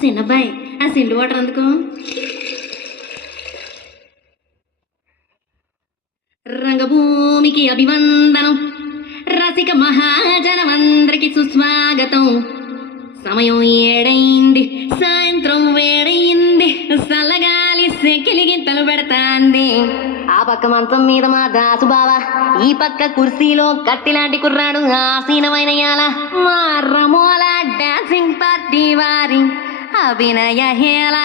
చిన్నబ్బాయి ఆ సిండు వాటర్ అందుకు. రంగభూమికి అభివందనం, రసిక మహాజనమందరికి సుస్వాగతం. సమయం 7 సాయంత్రం వేడయింది, సల్లగాలి సెకిలిగింతలు పెడతాంది. ఆ పక్క మంచం మీద మా దాసు బావ, ఈ పక్క కుర్సీలో కట్టిలాంటి కుర్రాడు ఆసీనమైన యాల. మా రమోల డాన్సింగ్ పార్టీ వారి అభినయ హేళ.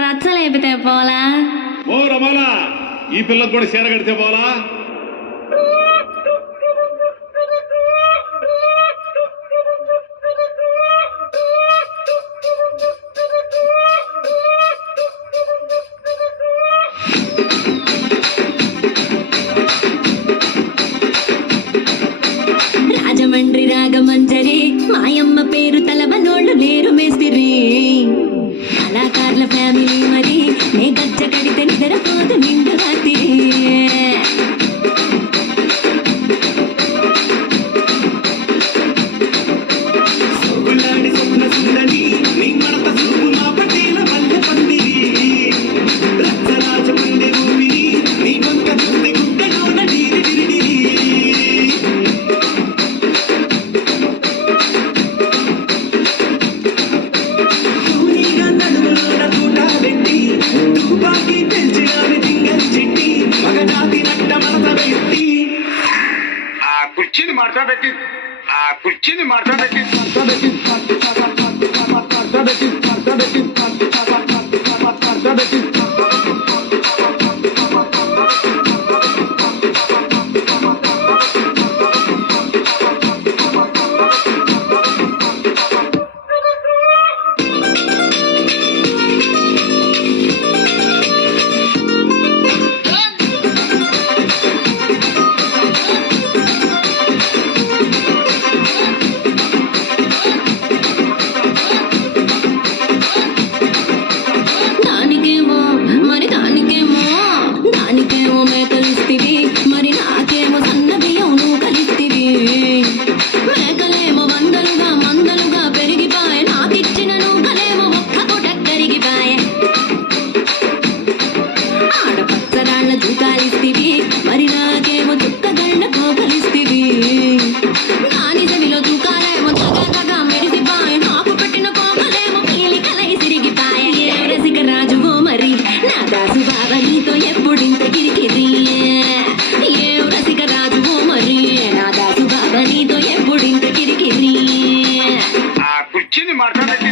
రచ్చలేపితే పోలా. ఓ రమోలా, ఈ పిల్లకు కూడా చీర కడితే పోలా. రాజమండ్రి రాగమంజరి, మాయమ్మ పేరు తలవనోళ్ళు లేరు మేస్తిరి. కళాకారుల ఫ్యామిలీ మరి, నే గజ్జ కడితే నిద్రపోదు నిండు రాత్రి. కుర్చీని మాట్లాడబెట్టి మేకలిస్తివి, మరి నాకేమో సన్న బియ్యం నువ్వు కలిస్తివి. మేకలేమో వందలుగా మందలుగా పెరిగిపాయే, నాకిచ్చిన నూకలేమో ఒక్క పూట కరిగిపాయే. ఆడపచ్చరాళ్ళ జూకాలిస్తివి, మరి నాకేమో చుక్కగళ్ళ కోకలిస్తివి. నాని చెవిలో తూకాలేమో తగ మెరిసిపాయే, నాకు పెట్టిన కోకలేమో పీలికలై సిరిగిపాయే. ఏ రసిక రాజువో మరి నా దాసు బావ, నీతో ఎప్పుడింత కిరికిరి. ఏ రసిక రాజువో మరి నా దాసు బావ, నీతో ఎప్పుడింత కిరికిరి. కుర్చీని మాట్లాడబెట్టి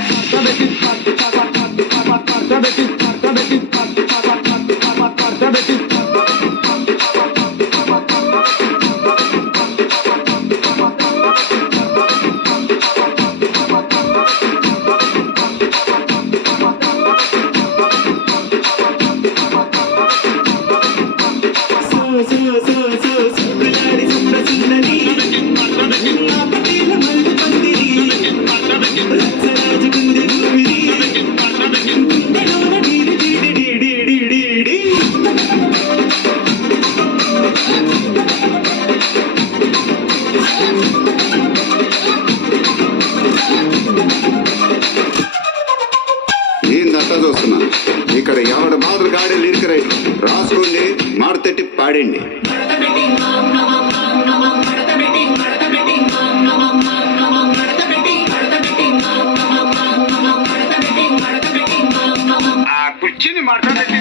చూస్తున్నా. ఇక్కడ ఎవడ మాదిరి గాడి లిరిక్ రైట్ రాసుకోండి, మాడతెట్టి పాడండి. కుర్చీని మాట్లాడండి.